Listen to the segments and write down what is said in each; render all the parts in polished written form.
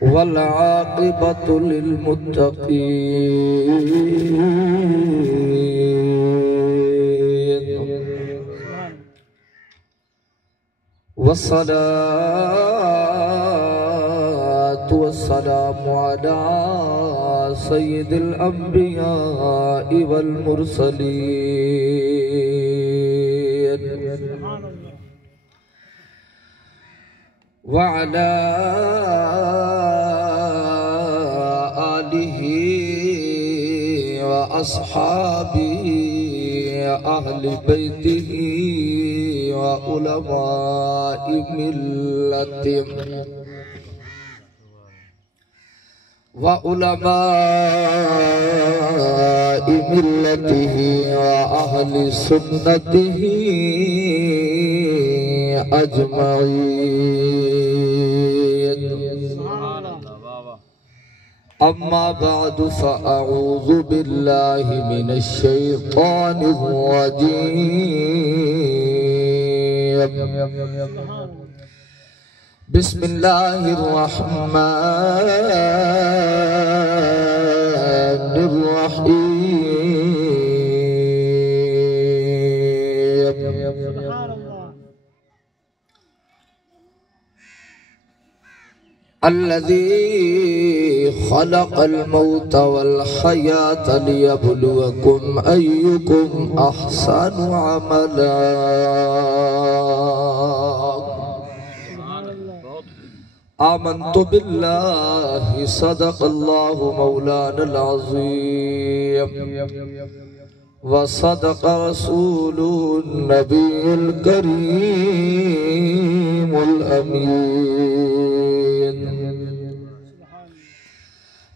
والعاقبة للمتقين والصلاة والسلام على سيد الأنبياء والمرسلين وعلى آله وأصحابه أهل بيته وعلماء ملته وأهل سنته أجمعين. أما بعد فأعوذ بالله من الشيطان الرجيم. بسم الله الرحمن الرحيم. الذي خلق الموت والحياة ليبلوكم أيكم أحسن عملا. آمنت بالله صدق الله مولانا العظيم وصدق رسوله النبي الكريم الأمين.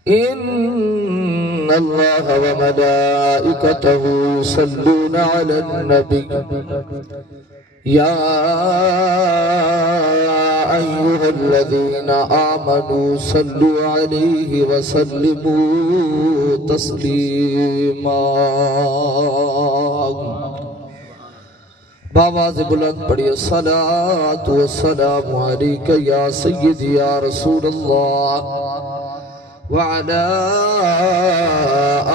إن الله وملائكته يصلون على النبي يا أيها الذين آمنوا صلوا عليه وسلموا تسلیما. بآواز بلند پڑھیے الصلاة والسلام علیک یا سیدی یا رسول اللہ وعلى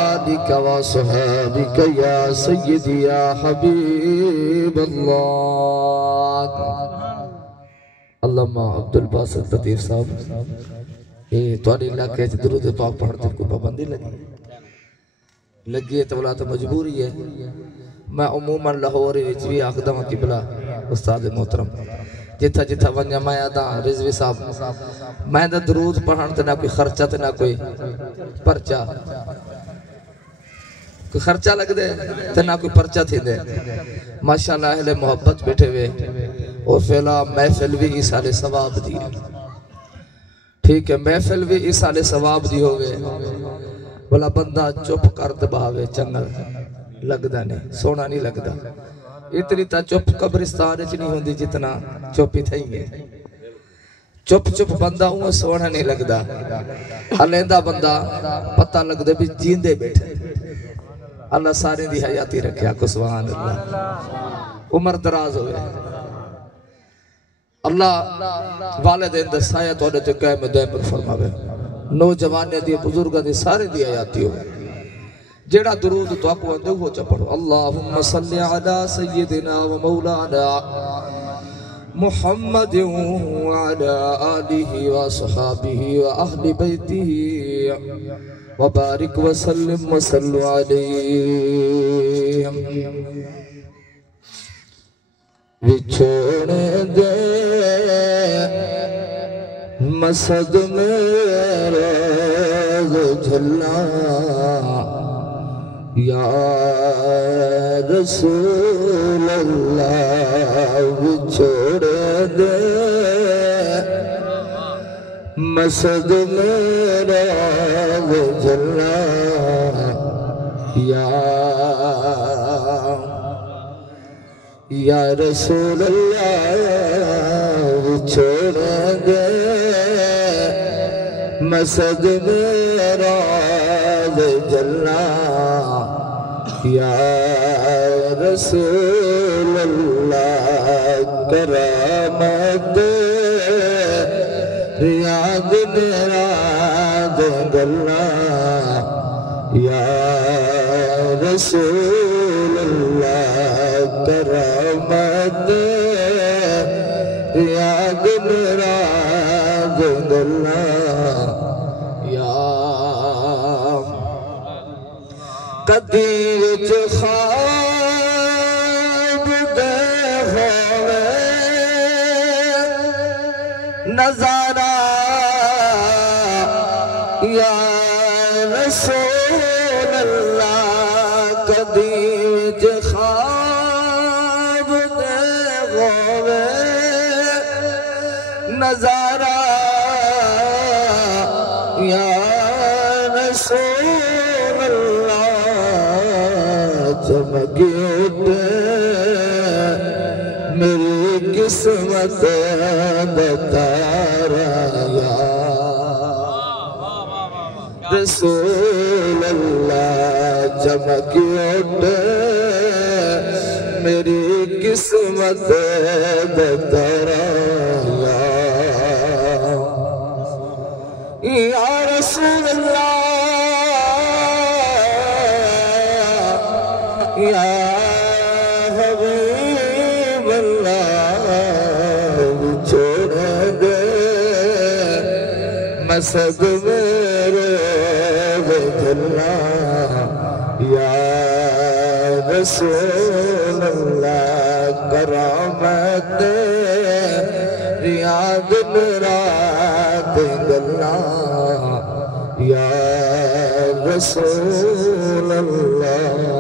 آلك وصحابك يا سيدي يا حبيب الله. علامہ عبد الباسط لطیف صاحب یہ تھوڑی علاقے درود پاک پڑھتے کو پابندی لگی ہے تو بلا تو مجبوری ہے. میں عموماً لاہور وچ بھی آخدا ہوں قبلہ استاد محترم جتھا جتھا ونجا میں آدھا رضوی صاحب میں دا درود پڑھن تے نہ کوئی خرچہ تے نہ کوئی پرچہ. کوئی خرچہ لگ دے تے نہ کوئی پرچہ تھی دے. ماشاءاللہ اہل محبت بیٹھے ہوئے اور فیلا محفل بھی ایسال ثواب دی. ٹھیک ہے محفل بھی ایسال ثواب دی ہوئے بلا بندہ چپ کرد بہاوے چنگل لگدا نہیں سونا نہیں لگدا. اتنی تا چپ قبرستان اچھ نہیں ہوندی جتنا چپی تھئی گے. چپ چپ بندہ ہوں سونا نہیں لگدا. علیندہ بندہ پتہ لگ دے بھی جیندے بیٹھے. اللہ سارے دی حیاتی رکھے آکو سبحان اللہ. عمر دراز ہوئے. اللہ والدین دا سایہ تو انہیں قائم دائم پر فرماوے. نوجوانے دی بزرگاں دی سارے دی حیاتی ہوئے. جیڑا درود تو آکو اندھو ہو چا پڑھو. اللہم صلی علی سیدنا و مولانا محمد وعلى آلہ و صحابہ و اہل بیتہ وبارک وسلم وسلم علیہ. وچھوڑے دے مسد میرے جھلا یا رسول اللہ. وچھوڑے دے مسد میرے جھلا یا رسول اللہ. چھوڑ دے مسد میرا جلنا یا رسول اللہ کرامت ریاض میراج گلہ یا رسول اللہ کرامت ریاض میراج گلہ یا قدیر جو خواب دے ہوئے نظارہ یا رسول اللہ قدیر جو خواب دے ہوئے نظارہ یا رسول اللہ چمکی اٹھے میری قسمت بتارا یا رسول اللہ چمکی اٹھے میری قسمت بتارا یا رسول اللہ یا حبیب اللہ چھوڑ دے مسجد میرے بجلا یا رسول اللہ کرامت ریاض میراج گلہ یا رسول اللہ